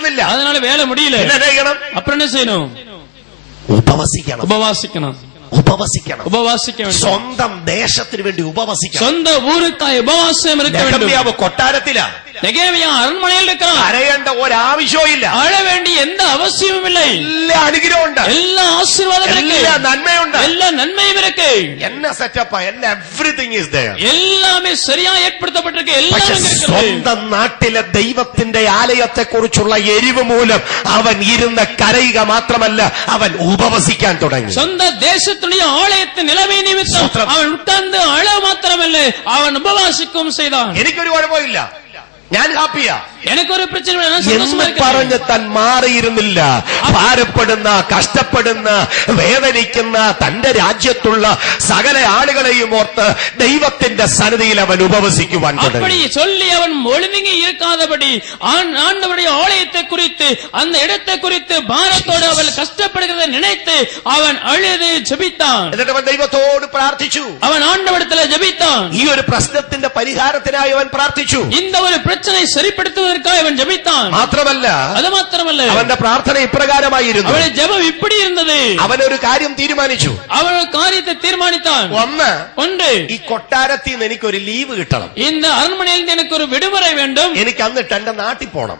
തീർന്നില്ല. அதனால வேலை முடியல. என்ன செய்யணும்? அப்புறம் என்ன செய்யணும்? ഉപവസിക്കണം. ഉപവാസിക്കണം. ഉപവസിക്കണം. ഉപവാസിക്ക வேண்டும். സ്വന്തം ദേശത്തിന് വേണ്ടി ഉപവസിക്കണം. சொந்த ஊருக்காய் உபவாசம் இருக்க வேண்டும். നെഹമ്യാവ് കൊട്ടാരത്തിലാ. നെഹമ്യാ அரண்மனையில் இருக்கிறான். കരയേണ്ട ഒരാവശ്യവും ഇല്ല. அழ வேண்டிய எந்த அவசியமும் இல்லை. എല്ലാ അനുഗ്രഹമുണ്ട്. എല്ലാ ആശീർവാദവും ഇருக்கு. എല്ലാ നന്മയുണ്ട്. എല്ലാ നന്മയും இருக்கு. என்ன செட்டப்பா? everything is there. எல்லாமே சரியா ஏற்படுத்தப்பட்டிருக்கு. எல்லாம் இருக்கு. സ്വന്തം നാട്ടിലെ ദൈവത്തിന്റെ ആലയത്തെ കുറിച്ചുള്ള എരിവ് മൂലം അവൻ ഇരുന്ന് കരയുക മാത്രമല്ല, അവൻ ഉപവസിക്കാൻ തുടങ്ങി. சொந்த தேசத்துடைய ஆலயத்தின் நிலைமை நிமித்தம் அவன் உட்கார்ந்து அழ மாத்திரமல்ல, அவன் உபவாசிக்கவும் செய்தான். എനിക്കൊരു കുഴപ്പമില്ല, ഞാൻ ഹാപ്പിയാ. எனக்கு ഒരു பிரச்சனை എന്ന് പറഞ്ഞ് താൻ മാറിയിരുന്നില്ല. ഭാരപ്പെടുന്ന, കഷ്ടപ്പെടുന്ന, വേദനിക്കുന്ന തന്റെ രാജ്യത്തുള്ള സകല ആളുകളെയും ഓർത്ത് ദൈവത്തിന്റെ സന്നിധിയിൽ അവൻ ഉപവസിക്കുവാൻ തുടങ്ങി. அப்படி சொல்லி அவன் ஒழுங்கி இருக்காதபடி ஆண்டவருடைய ஆலயத்தை குறித்து, அந்த இடத்தை குறித்து பாரத்தோடு அவன் கஷ்டப்படுகிறதை நினைத்து அவன் அழுது ஜெபித்தான். എന്നിട്ട് അവൻ ദൈവത്തോട് പ്രാർത്ഥിച്ചു. அவன் ஆண்டவரிடத்தில் ஜெபித்தான். ഈ ഒരു പ്രശ്നത്തിന്റെ പരിഹാരത്തിനായി അവൻ പ്രാർത്ഥിച്ചു. இந்த ஒரு பிரச்சனை சரிப்படுத்துவதற்காக அவன் ஜெபித்தான். മാത്രമല്ല, அது മാത്രമല്ല, അവന്റെ പ്രാർത്ഥന ഇപ്രകാരമായിരുന്നു. அவனுடைய ஜெபம் இப்படி இருந்தது. അവനൊരു കാര്യം തീരുമാനിച്ചു. அவன் ஒரு காரியத்தை தீர்மானித்தான். ஒன்று, ഈ കൊട്ടാരത്തിൽ നിന്ന് എനിക്കൊരു ലീവ് കിട്ടണം. இந்த அரண்மனையில் எனக்கு ஒரு விடுமுறை வேண்டும். എനിക്ക് അന്നിട്ട് എന്റെ നാട്ടിൽ പോകണം.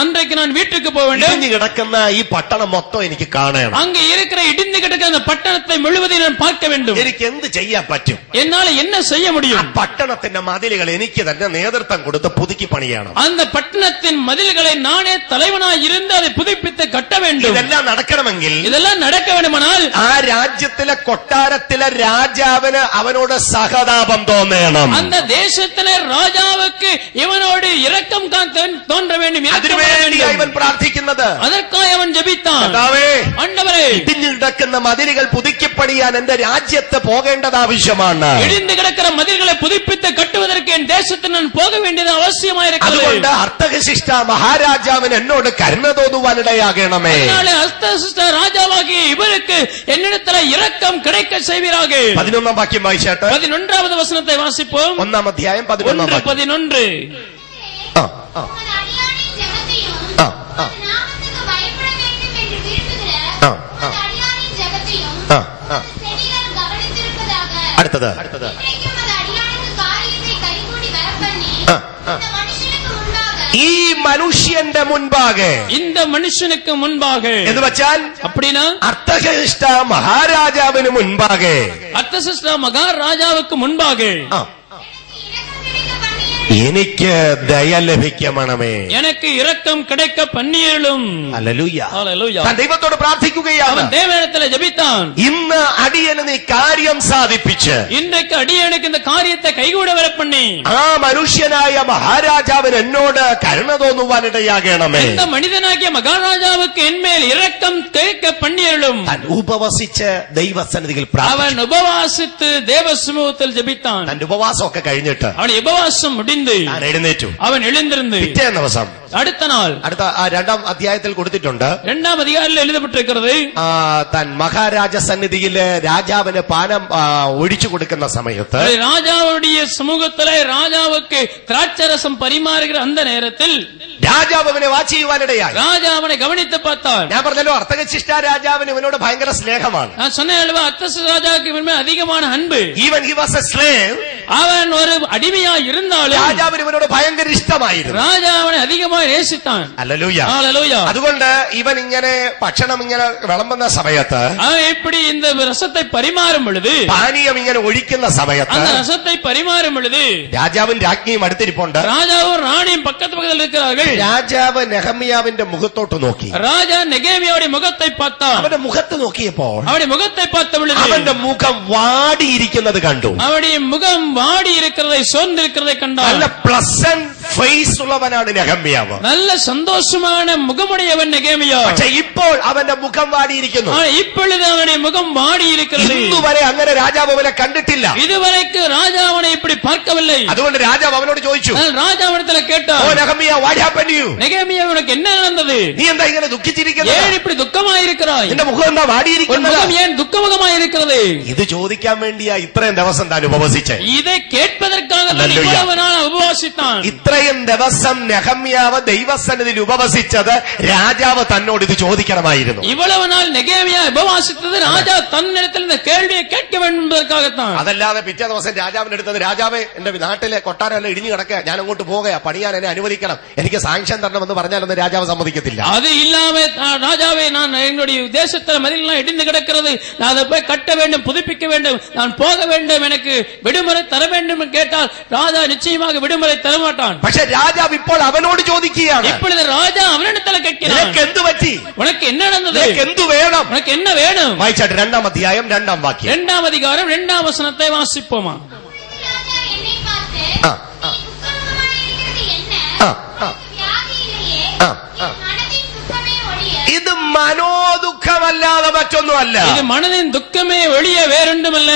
அன்றைக்கு நான் வீட்டுக்கு போக வேண்டும். ഇടിഞ്ഞു കിടക്കുന്ന ഈ പട്ടണം മൊത്തം എനിക്ക് കാണണം. அங்க இருக்கிற இடிந்து கிடக்கிற அந்த பட்டணத்தை முழுவதும் நான் பார்க்க வேண்டும். എനിക്ക് എന്ത് ചെയ്യാൻ പറ്റും? என்னால என்ன செய்ய முடியும்? പട്ടണത്തിന്റെ മതിലുകൾ എനിക്ക് തന്നെ നേതൃത്വം കൊടുത്ത് പുതുക്കി പണിയണം. அந்த பட்டணத்தின் மதில்களை நானே தலைவனாய் இருந்து அதை புதுப்பித்து கட்ட வேண்டும். ഇതെല്ലാം നടക്കണമെങ്കിൽ, இதெல்லாம் நடக்க வேண்டுமானால் ആ രാജ്യത്തിലെ കൊട്ടാരത്തിലെ രാജാവിന് അവനോട് സഹതാപം തോന്നണം. அந்த தேசத்திலே ராஜாவுக்கு இவனோடு இரக்கம் தோன்ற வேண்டும். അതിനുവേണ്ടിയാണ് ഇവൻ പ്രാർത്ഥിക്കുന്നത്. அதற்காக அவன் ஜெபித்தான். ஆண்டவரே, ഇടിഞ്ഞു കിടക്കുന്ന മതിലുകൾ പുതുക്കി പണിയാൻ എന്റെ രാജ്യത്ത് പോകേണ്ടത് ആവശ്യമാണ്. இடிந்து கிடக்கிற மதில்களை புதுப்பித்து கட்டுவதற்கு என் தேசத்தில் நான் போக வேண்டியது அவசியமாயிருக்கிறது. അതുകൊണ്ട് അർത്ഥകശിഷ്ട മഹാരാജാവിന് എന്നോട് കരുണ തോന്നുവാനിടയാകണമേ. அர்த்தசிஷ்ட ராஜாவாகிய இவருக்கு என்னிடத்தில் இரக்கம் கிடைக்க செய்வீராக. 11 വാക്യം വായിച്ചാട്ട് 11வது വചനத்தை வாசிப்போம். 1 അധ്യായം 11 വാക്യം. 11. അടുത്തത് ഈ മനുഷ്യന്റെ മുൻപാകെ, இந்த மனுஷனுக்கு முன்பாக എന്ന് വെച്ചാൽ அப்படினா അർത്ഥകശിഷ്ട മഹാരാജാവിന് മുൻപാകെ, அர்த்தசிஷ்ட மகாராஜாவுக்கு முன்பாக എനിക്ക് ദയ ലഭിക്കണമേ, எனக்கு இரக்கம் கிடைக்க பண்ணியருளும். ഹല്ലേലൂയ. ഹല്ലേലൂയ. താൻ ദൈവത്തോട് പ്രാർത്ഥിക്കുകയാണ്. അവൻ ദൈവത്തിലെ ജപിത്താൻ. ഇന്ന് അടിയന് നീ കാര്യം സാധിപ്പിച്ച് ഇന്നേക്ക് അടിയനുക്ക് இந்த காரியத்தை கைகூட வர பண்ணி ആ മനുഷ്യനായ മഹാരാജാവിന് എന്നോട് കരുണ തോന്നുവാനിടയാകണമേ. இந்த മനിതനാകിയ മഹാരാജാവുക്ക് എന്മേൽ இரக்கம் கிடைக்க பண்ணியருளுം. താൻ ഉപവസിച്ച് ദൈവസന്നിധിയിൽ പ്രാർത്ഥിച്ചു. അവൻ ഉപവാസിத்து தேவ சமூகத்தில் ஜெபித்தான். തന്റെ ഉപവാസമൊക്കെ കഴിഞ്ഞിട്ട് അവൻ ഉപവാസം முடிந்து താൻ എഴുന്നേറ്റു. അവൻ எழுந்திருந்து പിറ്റേ ദിവസം അടുത്ത നാൾ, അടുത്ത 2-ാം അധ്യായത്തിൽ കൊടുത്തിട്ടുണ്ട്, 2ാം അധികാരത്തിൽ എഴുതപ്പെട്ടിരിക്കുന്നത്, താൻ മഹാരാജ സന്നിധിയില് രാജാവിന് പാനം ഒഴിച്ചു കൊടുക്കുന്ന സമയത്ത് രാജാവുடைய സമൂഹത്തിലെ രാജാവുക്ക് திராட்சரசம் பரிமாறுகிற அந்த நேரத்தில் രാജാവ് അവനെ വാച്ച് ചെയ്യുവാനിടയായി. രാജാവ് അവനെ ഗവനിத்து பார்த்தார். ഞാൻ പറഞ്ഞല്ലോ, അർത്ഥകശിഷ്ട രാജാവിന് ഇവനോട് ഭയങ്കര സ്നേഹമാണ്. நான் சொன்னேன், அர்த்தசிஷ்ட ராஜாவுக்கு இவன் மேல் அதிகமான அன்பு. Even he was A slave, அவன் ஒரு அடிமையா இருந்தாலும் രാജാവിന് ഇവനോട് ഭയങ്കര ഇഷ്ടമായിരുന്നു. ராஜா அவனை அதிகமாக நேசித்தான். ഹല്ലേലൂയ. ഹല്ലേലൂയ. അതുകൊണ്ട് ഇവൻ ഇങ്ങനെ ഭക്ഷണം ഇങ്ങനെ വിളമ്പുന്ന സമയത്ത്, அவன் இப்படி இந்த ரசத்தை பரிமாறும் பொழுது, പാനീയം ഇങ്ങനെ ഒഴിക്കുന്ന സമയത്ത്, அந்த ரசத்தை பரிமாறும் பொழுது രാജാവും രാജ്ഞിയും അടുത്തിരിപ്പുണ്ട്. ராஜாவும் ராணியும் பக்கத்து பக்கத்தில் இருக்கிறார்கள். രാജാവ് നെഹമ്യാവിന്റെ മുഖത്തോട്ട് നോക്കി. ராஜா நெகேமியாவுடைய முகத்தை பார்த்தான். അവന്റെ മുഖത്ത് നോക്കിയപ്പോൾ அவருடைய முகத்தை பார்த்த பொழுது അവന്റെ മുഖം വാടിയിരിക്കുന്നത് കണ്ടു. அவருடைய முகம் வாடி இருக்கிறதை, சோர்ந்து இருக்கிறதை கண்டான். നല്ല പ്ലസന്റ് ഫേസ് ഉള്ളവനാണ് നെഹമ്യാവ്. நல்ல சந்தோஷமான முகமுடையவன் நெகேமியா. പക്ഷെ ഇപ്പോൾ അവന്റെ മുഖം വാടിയിരിക്കുന്നു. இப்பொழுது அவனுடைய முகம் வாடி இருக்கிறது. ഇന്നുവരെ അങ്ങനെ രാജാവ് അവനെ കണ്ടിട്ടില്ല. இதுவரைக்கு ராஜா அவனை இப்படி பார்க்கவில்லை. അതുകൊണ്ട് രാജാവ് അവനോട് ചോദിച്ചു, ராஜா அவனிடத்தில் கேட்டார், ഓ നെഹമ്യാ, what happened to you? நெகேமியா, உனக்கு என்ன நடந்தது? നീ എന്താ ഇങ്ങനെ ദുഃഖിച്ചിരിക്കുന്നത്? ஏன் இப்படி துக்கமாயிருக்கிறாய்? നിന്റെ മുഖം എന്താ വാടിയിരിക്കുന്നത്? முகம் ஏன் துக்கமுகமாயிருக்கிறது? ഇത് ചോദിക്കാൻ വേണ്ടിയാ ഇത്രയും ദിവസം താൻ ഉപവസിച്ചേ. இதை கேட்பதற்காக தான் இவ்வளவு நாள் உபவாசித்தான். ഇത്ര ഇത്രയും ദിവസം നെഹമ്യാവ് ദൈവസന്നിധിയിൽ ഉപവസിച്ചത് രാജാവ് തന്നോട് ഇത് ചോദിക്കണമായിരുന്നു. இவ்வளவு நாள் நெகேமியா உபவாசித்தது ராஜா தன்னிடத்தில் இந்த கேள்வியை கேட்க வேண்டும் என்பதற்காகத்தான். അതല്ലാതെ പിറ്റേ ദിവസം രാജാവിന്റെ അടുത്തത്, രാജാവേ എന്റെ നാട്ടിലെ കൊട്ടാരമെല്ലാം ഇടിഞ്ഞു കിടക്കുക, ഞാൻ അങ്ങോട്ട് പോകുക, പണിയാൻ എന്നെ അനുവദിക്കണം, എനിക്ക് സാങ്ഷൻ തരണമെന്ന് പറഞ്ഞാലൊന്നും രാജാവ് സമ്മതിക്കത്തില്ല. அது இல்லாம ராஜாவே நான் என்னுடைய தேசத்துல மதிலெல்லாம் இடிந்து கிடக்கிறது, நான் அதை போய் கட்ட வேண்டும், புதுப்பிக்க வேண்டும், நான் போக வேண்டும், எனக்கு விடுமுறை தர வேண்டும் என்று கேட்டால் ராஜா நிச்சயமாக விடுமுறை தரமாட்டான். പക്ഷെ രാജാവ് ഇപ്പോൾ അവനോട് ചോദിക്കുകയാണ്. இப்பொழுது ராஜா அவனிடத்தில் கேட்கிறான், നിനക്ക് എന്ത് പറ്റി, உனக்கு என்ன நடந்தது, നിനക്ക് എന്ത് വേണം, உனக்கு என்ன வேணும். വായിച്ചാട്ട് 2-ാം അധ്യായം 2-ാം വാക്യം. 2-ാം அதிகாரம் 2-ാം വചനത്തെ വാസിപ്പോമാ. ഇത് മനോദുഃഖമല്ലാതെ മറ്റൊന്നുമല്ല. ഇത് മനതിൻ ദുഃഖമേ ഒഴിയ വേറൊന്നുമല്ല.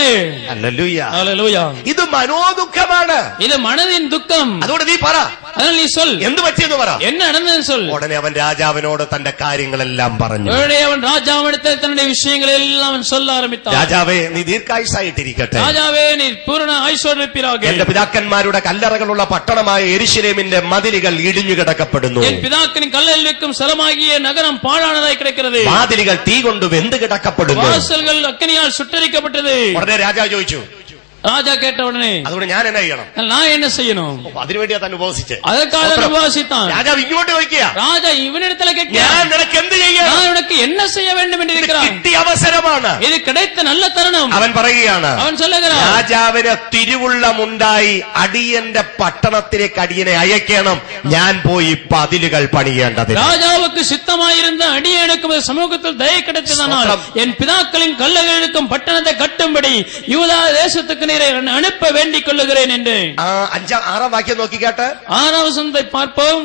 Hallelujah, hallelujah. ഇത് മനോദുഃഖമാണ്. ഇത് മനതിൻ ദുഃഖം. അതുകൊണ്ട് നീ പറ, അതിനാൽ നീ சொல், എന്ത് പറ്റിയെന്ന് പറ, என்ன நடந்தது சொல். ഉടനെ അവൻ രാജാവിനോട് തന്റെ കാര്യങ്ങളെല്ലാം പറഞ്ഞു. ഉടനെ അവൻ രാജാവിനടുത്ത് തന്റെ വിഷയങ്ങളെല്ലാം അവൻ சொல்ல ആരംഭിച്ചു. രാജാവേ, നീ ദീർഘായുസ്സായിട്ടിരിക്കട്ടെ. രാജാവേ, നീ പൂർണ്ണ ആയുസ്സോടിരിപ്പീരാക. എന്റെ പിതാക്കന്മാരുടെ കല്ലറകളുള്ള പട്ടണമായ യെരുശലേമിന്റെ മതിലുകൾ ഇടിഞ്ഞു കിടക്കപ്പെടുന്നു. എൻ പിതാക്കളിൻ കല്ലലിക്കും സ്ഥലമാകിയ നഗരം പാഴാണതായി കിടക്കുന്നത്. വാതിലുകൾ തീ കൊണ്ട് വെന്ത് കിടക്കപ്പെടുന്നു. വാസലുകൾ അഗ്നിയാൽ സുട്ടരിക്കപ്പെട്ടത്. ഉടനെ രാജാവ് ചോദിച്ചു. ராஜா கேட்ட உடனே അതുകൊണ്ട് ഞാൻ എന്നാ ചെയ്യണം, நான் என்ன செய்யணும், അതിനുവേണ്ടിയാ തന്നെ ഉപവസിച്ച്. அதற்காக உபவாசித்தான். രാജാവ് ഇങ്ങോട്ട് ചോദിക്കുക, ராஜா இவனிடத்துல கேட்கிறான், ഞാൻ നിനക്ക് എന്ത് ചെയ്യണം, நான் உனக்கு என்ன செய்ய வேண்டும் என்று இருக்கிறான். കിട്ടിയ അവസരമാണ്, இது கிடைத்த நல்ல தருணம். അവൻ പറയുകയാണ്, അവൻ சொல்லுகிறான், രാജാവിന് തിരുവുള്ളമുണ്ടായി അടിയന്റെ പട്ടണത്തിലേക്ക് അടിയനെ അയക്കണം, ഞാൻ പോയി പതിലുകൾ പണിയേണ്ടതിന്. ராஜாவுக்கு சித்தமாயிருந்த அடியேனுக்கும் சமூகத்தில் தயை கிடைத்ததனால் என் பிதாக்களின் கல்லறைகளுக்கும் பட்டணத்தை கட்டும்படி யூதா தேசத்துக்கு அனுப்ப வேண்டிக் கொள்ளுகிறேன் என்று. 5-6 വാക്യം നോക്കി കേട്ട് 6 വചനത്തെ பார்ப்போம்,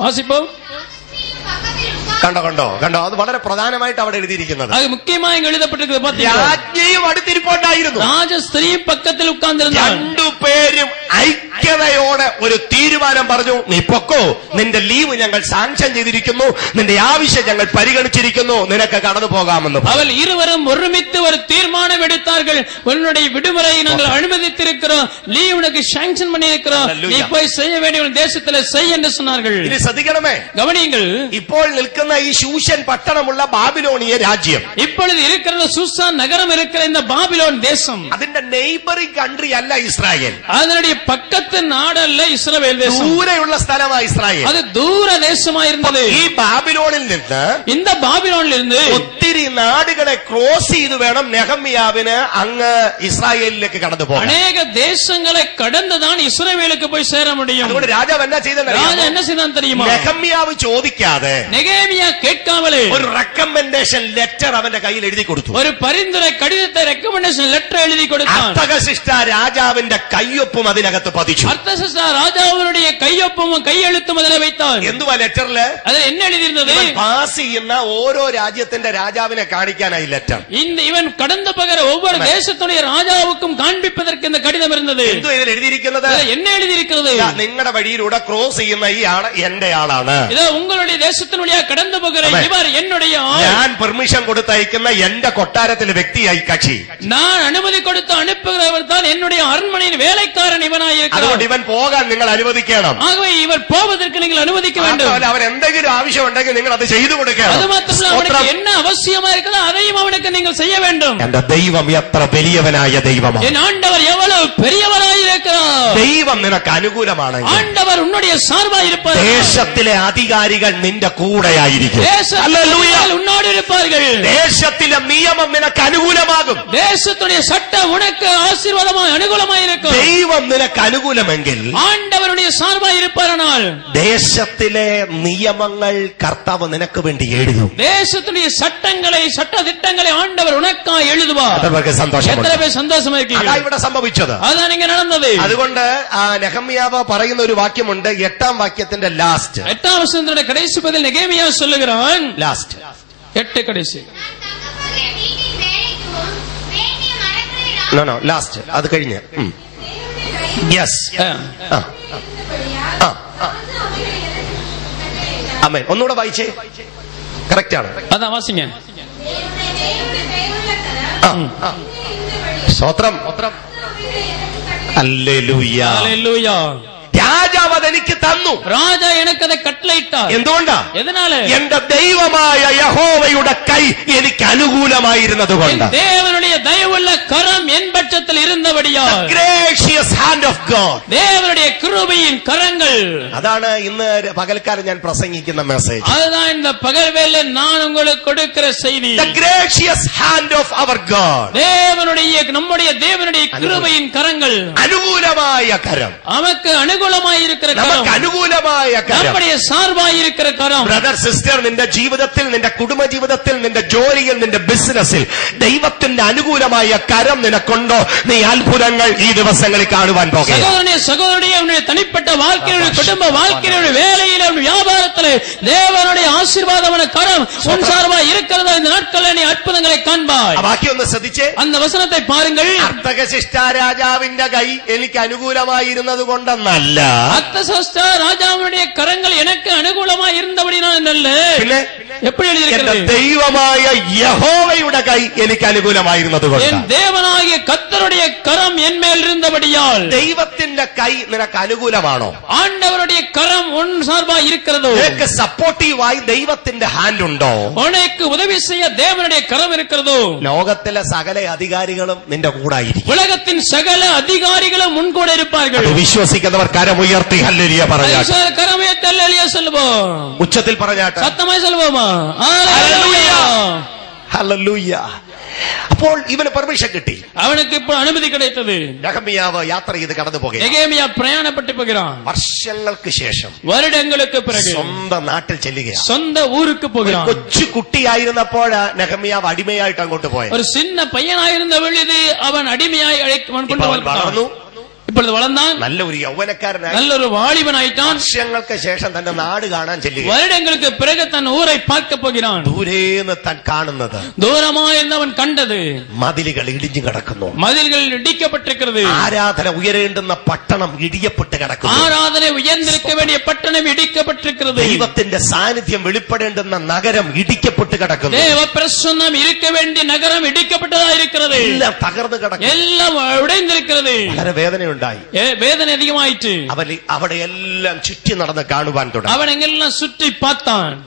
வாசிப்போம். കണ്ടോ കണ്ടോ കണ്ടോ, അത് വളരെ പ്രധാനമായിട്ട് അവിടെ എഴുതിയിരിക്കുന്നത്. അത് മുഖ്യമായി എഴുതപ്പെട്ടിരിക്കുന്നത്. രാജ്ഞിയും അടുത്തിരിപ്പുണ്ടായിരുന്നു, രാജസ്ത്രീയും പക്കത്തിൽ ഉட்கார்ந்திരുന്നു. രണ്ടുപേരും ഐക്യതയോടെ ഒരു തീരുമാനം പറഞ്ഞു, നീ പൊക്കോ, നിന്റെ ലീവ് ഞങ്ങൾ സാങ്ഷൻ ചെയ്തിരിക്കുന്നു, നിന്റെ ആവശ്യം ഞങ്ങൾ പരിഗണിച്ചിരിക്കുന്നു, നിനക്ക് കടന്നു പോകാമെന്ന്. അവൾ ഇരുവരും ഒരുമിച്ച് ഒരു തീരുമാനം എടുത്താர்கள். உன்னுடைய விடுமுறையை நாங்கள் அனுமதித்திருக்கிறோம், லீவ் உனக்கு சாங்ஷன் பண்ணியிருக்கிறோம், நீ போய் செய்ய வேண்டிய தேசத்தில் செய் என்று சொன்னார்கள். ഇനി ശ്രദ്ധിക്കണമേ, கவனியுங்கள். ഇപ്പോൾ നിൽക്കുന്ന ഈ ശൂഷൻ പട്ടണമുള്ള ബാബിലോണിയ രാജ്യം, இப்பொழுது இருக்கிற சூசான் நகரம் இருக்கிற இந்த பாபிலோன் தேசம், അതിന്റെ നെയ്ബറിംഗ് കൺട്രി അല്ല ഇസ്രായേൽ, அதனுடைய பக்கத்து நாடல்ல இஸ்ரவேல் தேசம், ദൂരെയുള്ള സ്ഥലമാണ് ഇസ്രായേൽ. அது தூர தேசமாயிருந்தது. ഈ ബാബിലോണിൽ നിന്ന്, இந்த பாபிலோனில் இருந்து ഒത്തിരി നാടുകളെ ക്രോസ് ചെയ്ത് വേണം നെഹമ്യാവിന് അങ്ങ് ഇസ്രായേലിലേക്ക് കടന്നു പോകാൻ. அநேக தேசங்களை கடந்துதான் இஸ்ரவேலுக்கு போய் சேர முடியும். അതുകൊണ്ട് രാജാവ് എന്നാ ചെയ്തെന്ന് ராஜா என்ன செய்தான் தெரியுமா? നെഹമ്യാവ് ചോദിക്കാതെ நெகேமியா கேட்காமலே ഒരു റെക്കമെൻഡേഷൻ ലെറ്റർ അവന്റെ കയ്യിൽ എഴുതി കൊടുത്തു. ஒரு பரிந்துரை கடிதத்தை ரெக்கமெண்டேஷன் லெட்டர் எழுதி கொடுத்தான். അർത്ഥകശിഷ്ട രാജാവിന്റെ കയ്യൊപ്പും അതിനകത്ത് പതിച്ചു. அர்த்தசஷ்டா ராஜாவுடைய கையொப்பும் கையெழுத்தும் அதில் வைத்தான். എന്തുവാ ലെറ്ററില്? அதில் என்ன எழுதியிருந்தது? പാസ് ചെയ്യുന്ന ഓരോ രാജ്യത്തിന്റെ രാജാവിനെ കാണിക്കാനായി ലെറ്റർ. இவன் கடந்து போகிற ஒவ்வொரு தேசத்துடைய ராஜாவுக்கும் காண்பிப்பதற்கு இந்த கடிதம் இருந்தது. എന്തോ ഇതിൽ എഴുതിയിരിക്കുന്നത്? என்ன எழுதியிருக்கிறது? നിങ്ങളുടെ വഴിയിലൂടെ ക്രോസ് ചെയ്യുന്ന ഈ ആള് എന്റെ ആളാണ്. ഇത് உங்களுடைய தேசத்தினுடைய கடந்து போகிற இவர் என்னுடைய ஆள். ഞാൻ പെർമിഷൻ കൊടുത്തയക്കുന്ന എന്റെ കൊട്ടാരത്തിലെ വ്യക്തിയായി കക്ഷി. நான் அனுமதி கொடுத்து அனுப்புகிறவர் தான் என்னுடைய அரண்மனையின் வேலைக்காரன் இவனாயிருக்கிறார். അതുകൊണ്ട് ഇവൻ പോകാൻ നിങ്ങൾ അനുവദിക്കണം. ஆகவே இவர் போவதற்கு நீங்கள் அனுமதிக்க வேண்டும். അവൻ എന്തെങ്കിലും ആവശ്യമുണ്ടെങ്കിൽ നിങ്ങൾ അത് ചെയ്തു കൊടുക്കണം. அது മാത്രമല്ല அவனுக்கு என்ன அவசியமா இருக்கிறதோ அதையும் அவனுக்கு நீங்கள் செய்ய வேண்டும். എന്റെ ദൈവം എത്ര വലിയവനായ ദൈവമാണ്. என் ஆண்டவர் எவ்வளவு பெரியவராயிருக்கிறார். ദൈവം നിനക്ക് അനുകൂലമാണെങ്കിൽ ஆண்டவர் உன்னுடைய சார்பாய் இருப்பார். ദേശത്തിലെ അധികാരികൾ നിന്റെ കൂടെയായിരിക്കും. உன்னோடு இருப்பார்கள். ദേശത്തിലെ നിയമം നിനക്ക് അനുകൂലമാകും. தேசத்துடைய சட்டம் உனக்கு ஆசீர்வாதமாய் அனுகூலமாய் இருக்கும். ദൈവം നിനക്ക് അനുകൂലമെങ്കിൽ ஆண்டவருடைய சார்பாய் இருப்பாரானால் ദേശത്തിലെ നിയമങ്ങൾ കർത്താവ് നിനക്ക് വേണ്ടി എഴുതും. தேசத்துடைய சட்டங்களை சட்ட திட்டங்களை ஆண்டவர் உனக்காய் எழுதுவார். സന്തോഷം. எத்தனை பேர் சந்தோஷமா இருக்கீங்க? അതാ ഇവിടെ സംഭവിച്ചത്. அதான் இங்க நடந்தது. അതുകൊണ്ട് നെഹമ്യാവ് പറയുന്ന ഒരു വാക്യമുണ്ട്, 8-ാം വാക്യത്തിന്റെ ലാസ്റ്റ്. 8-ാം വചനത്തിന്റെ കடைசி பதில் நெகேமியா சொல்லுகிறான். ലാസ്റ്റ് 8 കடைசி. നോ ലാസ്റ്റ്, അത് കഴിഞ്ഞ്. യെസ്. ആമേൻ. ഒന്നുകൂടെ വായിച്ചേ, കറക്റ്റ് ആണ്. അതാ വാസിங்க. സ്തോത്രം. ഹല്ലേലൂയ. ഹല്ലേലൂയ. രാജാവ് അതെനിക്ക് തന്നു. ராஜா எனக்கு அதை கட்டளையிட்டார். എന്തുകൊണ്ടാ? எதனால? എന്റെ ദൈവമായ യഹോവയുടെ കൈ എനിക്ക് അനുകൂലമായിരുന്നത് കൊണ്ട്. தேவனுடைய தயவுள்ள கரம் என் பட்சத்தில் இருந்தபடியால். Gracious hand of God. தேவனுடைய கிருபையின் கரங்கள். അതാണ് ഇന്ന് പകൽക്കാലം ഞാൻ പ്രസംഗിക്കുന്ന മെസ്സേജ്. அதுதான் இந்த பகல் வேளை நான் உங்களுக்கு கொடுக்கிற செய்தி. The gracious hand of our God. நம்முடைய தேவனுடைய கிருபையின் கரங்கள். അനുകൂലമായ കരം. நமக்கு അനുകൂലമായി இருக்கிற கரம். നമുക്ക് അനുകൂലമായ കരം. நம்முடைய சார்பாയി இருக்கிற கரம். ബ്രദർ സിസ്റ്റർ, നിന്റെ ജീവിതത്തിൽ, നിന്റെ കുടുംബ ജീവിതത്തിൽ, നിന്റെ ജോലിയിൽ, നിന്റെ ബിസിനസ്സിൽ ദൈവത്തിന്റെ അനുകൂലമായ കരം നിനക്കുണ്ടോ? നീ അത്ഭുതങ്ങൾ ഈ ദിവസങ്ങളിൽ കാണുവാൻ പോകുന്നു. സഹോദരനെ உன்னுடைய தனிப்பட்ட வாழ்க்கையில, குடும்ப வாழ்க்கையில, வேலையில, வியாபாரத்திலே தேவனுடைய ஆசீர்வாதமான கரம் உன் சார்பாய் இருக்கிறதா? இந்த நாட்களில் நீ அற்புதங்களை காண்பாய். ബാക്കി ഒന്ന് ശ്രദ്ധിച്ചേ. அந்த வசனத்தை பாருங்கள். അർത്ഥകശിഷ്ട രാജാവിന്റെ കൈ എനിക്ക് അനുകൂലമായിരുന്നത് കൊണ്ടെന്നല്ല. அர்த்தசஷ்டா ராஜாவுடைய கரங்கள் எனக்கு അനുകൂലമായി இருந்தபடியால் அல்ல. പിന്നെ எப்படி எழுதியிருக்கிறது? ദൈവമായ യഹോവയുടെ കൈ എനിക്ക് അനുകൂലമായിരുന്നത് കൊണ്ട്. என் தேவனாகிய கர்த்தருடைய கரம் என் மேல் இருந்தபடியால். ദൈവത്തിന്റെ കൈ നിനക്ക് അനുകൂലമാണോ? ஆண்டவருடைய கரம் உன் சார்பாய் இருக்கிறதோ? നിനക്ക് സപ്പോർട്ടീവായി ദൈവത്തിന്റെ ഹാൻഡ് ഉണ്ടോ? உனக்கு உதவி செய்ய தேவனுடைய கரம் இருக்கிறதோ? ലോകത്തിലെ സകല അധികാരികളും നിന്റെ കൂടായിരിക്കും. உலகத்தின் சகல அதிகாரிகளும் முன் கூட இருப்பார்கள். വിശ്വസിക്കുന്നവർ കരമുയർത്തി ഹല്ലേലൂയ പറഞ്ഞാട്ടെ. கரமுயர்த்தி ஹல்லேலூயா சொல்லுவோம். ഉച്ചത്തിൽ പറഞ്ഞാട്ടെ. சத்தமாய் சொல்லுவோமா? Hallelujah, hallelujah. അപ്പോൾ ഇവന് പെർമിഷൻ കിട്ടി. அவனுக்கு ഇപ്പോൾ അനുമതി கிடைத்தது. നെഹമ്യാവ് യാത്ര ചെയ്ത് കടന്നു പോകുകയാണ്. നെഹമ്യാ പ്രയാണപ്പെട്ടു പോകുகிறான். വർഷങ്ങൾക്ക് ശേഷം, வருடங்களுக்கு பிறகு സ്വന്തം നാട്ടിൽ ചെല്ലുകയാണ്. சொந்த ஊருக்கு പോകുகிறான். കൊച്ചു കുട്ടിയായിരുന്നപ്പോഴാ നെഹമ്യാവ് അടിമയായിട്ട് അങ്ങോട്ട് പോയത്. ஒரு சின்ன பையனாயிருந்த பொழுது அவன் அடிமையாய் വളർന്നു. இப்பொழுது வளர்ந்தான். നല്ല ഒരു യൗവനക്കാരനായി, നല്ലൊരു വാലിബനായിട്ടാൻ. വർഷങ്ങൾക്ക് ശേഷം തന്റെ നാട് കാണാൻ ചെല്ലുക. வருடங்களுக்கு பிறகு தன் ஊரை பார்க்க போகிறான். ദൂരേന്ന് താൻ കാണുന്നത്, தூரமாயிருந்த அவன் கண்டது, മതിലുകൾ ഇടിഞ്ഞു കിടക്കുന്നു. மதில்கள் இடிக்கப்பட்டிருக்கிறது. ആരാധന ഉയരേണ്ടുന്ന പട്ടണം ഇടിയപ്പെട്ട് കിടക്കുന്നു. ஆராதனை உயர்ந்திருக்க வேண்டிய பட்டணம் இடிக்கப்பட்டிருக்கிறது. ദൈവത്തിന്റെ സാന്നിധ്യം വെളിപ്പെടേണ്ടുന്ന നഗരം ഇടിക്കപ്പെട്ട് കിടക്കുന്നു. தேவ பிரசன்னம் இருக்க வேண்டிய நகரம் இடிக்கப்பட்டதா இருக்கிறது. എല്ലാം തകർന്നു കിടക്കുന്നു. எல்லாம் உடைந்திருக்கிறது. വളരെ വേദനയുണ്ടായി. வேதனை அதிகமாயிற்று. അവിടെ എല്ലാം ചുറ്റി നടന്ന് കാണുവാൻ തുടങ്ങി. அவன் எங்கெல்லாம் சுற்றி பார்த்தான்.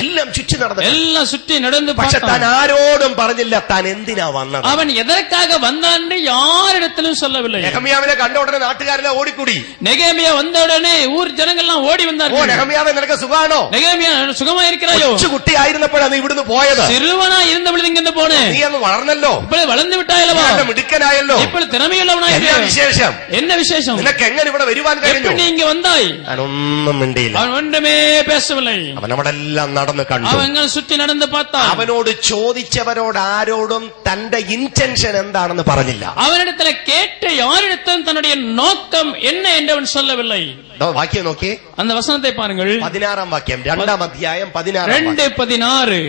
എല്ലാം ചുറ്റി നടന്നു, എല്ലാം ചുറ്റി നടന്നു. പക്ഷെ താൻ ആരോടും പറഞ്ഞില്ല താൻ എന്തിനാ വന്നത്. അവൻ എതற்காக വந்தான் என்று யாரிடத்திலும் சொல்லவில்லை. നെഹമ്യാവിനെ കണ്ട ഉടനെ നാട്ടുകാരെല്ലാം ഓടിക്കൂടി. നെഹമ്യാ വന്ന ഉടനെ ഊർ ജനങ്ങളെല്ലാം ഓടി വന്നാர்கள். ഓ നെഹമ്യാവേ, നിനക്ക് സുഖാണോ? നെഹമ്യാ സുഖമായിരിക്കായോ? കൊച്ചു കുട്ടിയായിരുന്നപ്പോഴാണ് നീ ഇവിടുന്ന് പോയത്. சிறுவனாய் இருந்தபொழுது இங்கிருந்து போனே. നീ അങ്ങ് വളർന്നല്ലോ, ഇപ്പോൾ വളർന്നു വിട്ടായല്ലോ, മിടുക്കനായല്ലോ, ഇപ്പോൾ തിறமைയുള്ളവനായല്ലോ. വിശേഷം என்ன വിശേഷം? നിനക്ക് എങ്ങനെ ഇവിടെ വരുവാൻ കഴിഞ്ഞു? നീ ഇങ്ങ് വന്നായി? ഞാനൊന്നും മിണ്ടിയില്ല. അവൻ ഒന്നുമേ പേശവിல்லை. അവൻ അവിടെ എല്ലാം നടന്ന് കണ്ടു. അവൻ ചുറ്റി നടന്ന് பார்த்தான். അവനോട് ചോദിച്ചവരോട് ആരോടും തന്റെ ഇന്റൻഷൻ എന്താണെന്ന് പറഞ്ഞില്ല. അവനിടത്തിൽ കേട്ട யாரிடத்திலும் தன்னுடைய நோக்கம் என்ன என்று அவன் சொல்லவில்லை. വാക്യം നോക്കിയേ, அந்த வசனத்தை பாருங்கள். 16 വാക്യം, 2-ാം അധ്യായം 16. 2:16.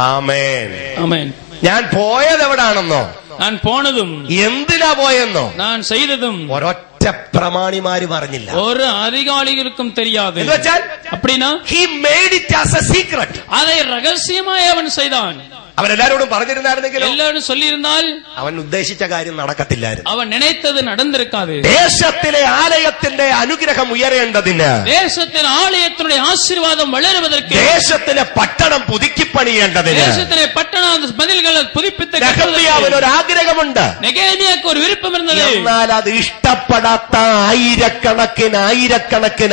ആമേൻ, ആമേൻ. ഞാൻ പോയത് എവിടാണെന്നോ, ഞാൻ പോണതും എന്തിനാ പോയെന്നോ, ഞാൻ ചെയ്തതും ഒരൊറ്റ പ്രമാണിമാര് പറഞ്ഞില്ല. ഒരു അധികാരികൾക്കും தெரியாது. എന്ന് വെച്ചാൽ அப்படினா he made it as a secret. அதை ரகசியமாய் அவன் செய்தான். അവരെല്ലാരോടും പറഞ്ഞിരുന്നായിരുന്നെങ്കിലും, എല്ലാവരും சொல்லியிருந்தால், അവൻ ഉദ്ദേശിച്ച കാര്യം നടക്കത്തില്ലായിരുന്നു. അവൻ நினைத்தது நடந்திருக்காது. ദേശത്തിലെ ആലയത്തിന്റെ അനുഗ്രഹം ഉയരേണ്ടതിന്, ദേശത്തിലെ ആലയത്തിന്റെ ആശീർവാദം വളരുവதற்கு, ദേശത്തിലെ പട്ടണം പുതുക്കിപ്പണിയേണ്ടതിന്, ദേശത്തിലെ പട്ടണ മതിലുകൾ പുതുപ്പിച്ച് നെഹമ്യാവിന് ഒരു ആഗ്രഹമുണ്ട്. നെഹമ്യാക്ക് ഒരു വിരുപ്പം ഇരുന്നത്. എന്നാൽ അത് ഇഷ്ടപ്പെടാത്ത ആയിരക്കണക്കിന്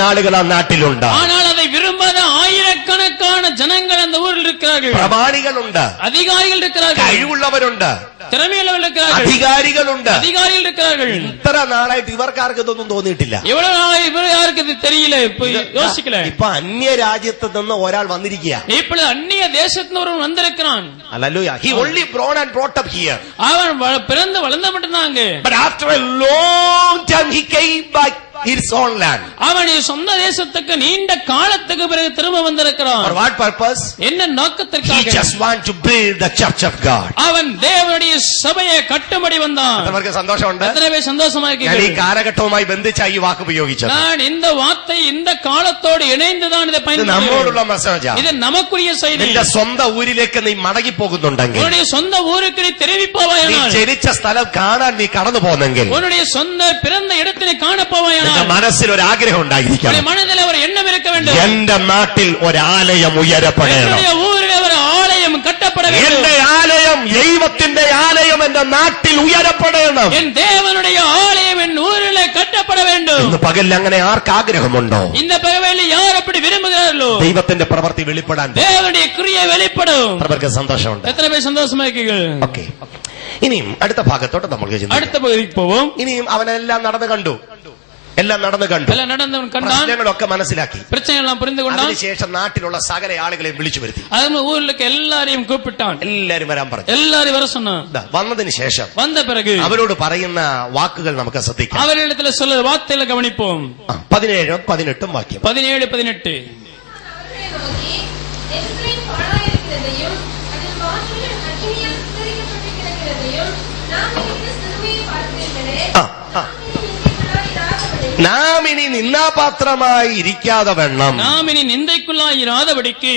ആളുകൾ ആ നാട്ടിലുണ്ട്. ஆனால் அதை விரும்பாத ஆயிரக்கணக்கான ஜனங்கள் அந்த ஊரில் இருக்கிறார்கள். പ്രമാണികളുണ്ട്, அதிகாரிகள் இருக்கிறார்கள், കഴിവുള്ളവരുണ്ട്, திறமையுள்ளவர்கள் இருக்கிறார்கள், അധികാരികളുണ്ട്. அதிகாரிகள் இருக்கிறார்கள். ഇത്ര നാളായിട്ട് ഇവർക്കാർക്ക് ഇതൊന്നും തോന്നിയിട്ടില്ല. எவ்வளவு நாள் இவர் யாருக்கு இது தெரியல, யோசிக்கல. ഇപ്പൊ അന്യ രാജ്യത്ത് നിന്ന് ഒരാൾ വന്നിരിക്കുക. இப்பொழுது அந்நிய தேசத்துல ஒருவன் வந்திருக்கிறான். Hallelujah. He only born and brought up here. அவன் பிறந்து வளர்ந்த மட்டும்தாங்க. But after a long time he came back his own land. அவனுடைய சொந்த தேசத்துக்கு நீண்ட காலத்துக்கு பிறகு திரும்ப வந்திருக்கிறான். For what purpose? என்ன He நோக்கத்திற்காக? just want to build the church of God. அவன் தேவனுடைய சபையை கட்டும்படி வந்தான். അവർക്ക് സന്തോഷമുണ്ട്. എത്ര പേർ സന്തോഷமா ഞാൻ ഈ இருக்கிறீர்கள்? കാലഘട്ടവുമായി ബന്ധിച്ച ഈ വാക്ക് ഉപയോഗിച്ചത് நான் இந்த வார்த்தை இந்த കാലത്തോട് ഇണൈந்துதான் ഇதை ഇത് നമ്മോടുള്ള பயன்படுத்துகிறேன். മെസ്സേജാ. இது நமக்குரிய செய்தி. നിന്റെ സ്വന്തം ഊരിലേക്ക് നീ മടങ്ങി പോകുന്നുണ്ടെങ്കിൽ, உன்னுடைய சொந்த ஊருக்கு நீ திரும்பி നീ போவாயானால், ജനിച്ച സ്ഥലം കാണാൻ നീ കടന്നു പോകുന്നെങ്കിൽ, உன்னுடைய சொந்த பிறந்த இடத்திலே காண നിന്റെ போவாயானால், മനസ്സിൽ ഒരു ആഗ്രഹം உன்னுடைய ഉണ്ടായിരിക്കണം. மனதில் ஒரு எண்ணம் இருக்க வேண்டும். എന്റെ നാട്ടിൽ ഒരാലയം ഉയരപ്പെടണം. என்னுடைய ஊரில் ஒரு ஆலயம் கட்டப்பட வேண்டும். എന്റെ ആലയം, ദൈവത്തിന്റെ ആലയം എന്റെ നാട്ടിൽ ഉയരപ്പെടണം. என் தேவனுடைய ஆலயம் என் ஊரிலே கட்டப்பட வேண்டும். ഇന്ന് പകലിൽ അങ്ങനെ ആർക്ക് ആഗ്രഹമുണ്ടോ? இந்த பகவேளை யார் அப்படி விரும்புகிறார்களோ ദൈവത്തിന്റെ പ്രവൃത്തി വെളിപ്പെടാൻ தேவனுடைய கிரியை வெளிப்படும். അവർക്ക് സന്തോഷമുണ്ട്. எத்தனை பேர் சந்தோஷமா இருக்கீர்கள்? ഓക്കെ, ഇനിയും അടുത്ത ഭാഗത്തോട്ട് നമുക്ക് ചിന്തിക്കാം. அடுத்த பகுதிக்கு போவோம். ഇനിയും അവനെല്ലാം നടന്നു കണ്ടു, എല്ലാം നടന്നു കണ്ടു, எல்லாம் நடந்தவன் கண்டான், പ്രശ്നങ്ങളൊക്കെ മനസ്സിലാക്കി. பிரச்சனை எல்லாம் புரிந்து கொண்டான். അതിനുശേഷം നാട്ടിലുള്ള സകല ആളുകളെയും വിളിച്ചു വരുത്തി. அது ஊர்ல எல்லாரையும் கூப்பிட்டான். എല്ലാരും വരാൻ പറഞ്ഞു. எல்லாரும் வர சொன்னான். വന്നതിന് ശേഷം வந்த பிறகு അവരോട് പറയുന്ന വാക്കുകൾ നമുക്ക് ശ്രദ്ധിക്കാം. அவரிடத்துல சொல்ல வார்த்தையில கவனிப்போம். 17 18 വാക്യം. 17 18 നാം ഇനി നിന്ദാപാത്രമായി ഇരിക്കാതെ വണ്ണം நாம் இனி நிந்தைக்குள்ளாய் இராதபடிக்கு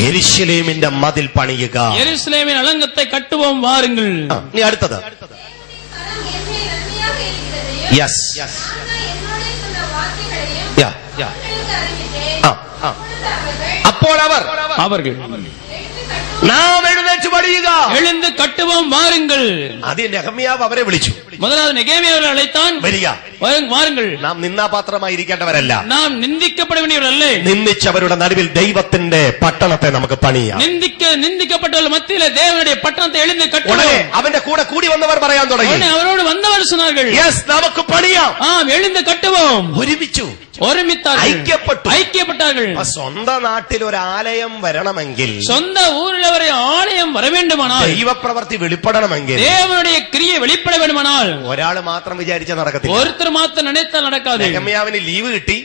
യെരൂശലേമിന്റെ മതിൽ പണിയുക. எருசலேமின் அலங்கத்தை கட்டுவோம் வாருங்கள். ഇനി അടുത്തത്. യെസ്, അപ്പോൾ அவர்கள் നാം എഴുന്നേറ്റ് പണിയുക, எழுந்து கட்டுவோம் வாருங்கள். അത് നെഹമ്യാവ് അവരെ വിളിച്ചു. முதலாவது நெகேமியாவை அழைத்தான். വരിക, வாருங்கள். നാം നിന്ദാപാത്രമായി ഇരിക്കേണ്ടവരല്ല. நாம் நிந்திக்கப்பட வேண்டியவர் அல்ல. നിന്ദിച്ചവരുടെ നടുവിൽ ദൈവത്തിന്റെ പട്ടണത്തെ നമുക്ക് പണിയാം. நிந்திக்கப்பட்டவர்கள் மத்தியில தேவனுடைய பட்டணத்தை எழுந்து ഉടനെ கட்டுவோம். അവന്റെ കൂടെ കൂടി വന്നവർ പറയാൻ തുടങ്ങി, உடனே அவரோடு வந்தவர் சொன்னார்கள், യെസ് നമുക്ക് പണിയാം. ஆம் எழுந்து கட்டுவோம். ഒരുമിച്ചു ஒருமித்தார்கள், ഐക്യപ്പെട്ടു. ஐக்கியப்பட்டார்கள். അപ്പൊ സ്വന്തം നാട്ടിൽ ഒരു ആലയം വരണമെങ്കിൽ, சொந்த ஊரில் ஒரு ஆலயம் வர வேண்டுமானால், ദൈവപ്രവൃത്തി വെളിപ്പെടണമെങ്കിൽ தேவனுடைய கிரியை வெளிப்பட வேண்டுமானால் ഒരാൾ മാത്രം വിചാരിച്ച നടക്കത്തില്ല. ஒருத்தர் மாத்திரம் நினைத்தால் நடக்காது. നെഹമ്യാവിന് ലീവ് കിട്ടി,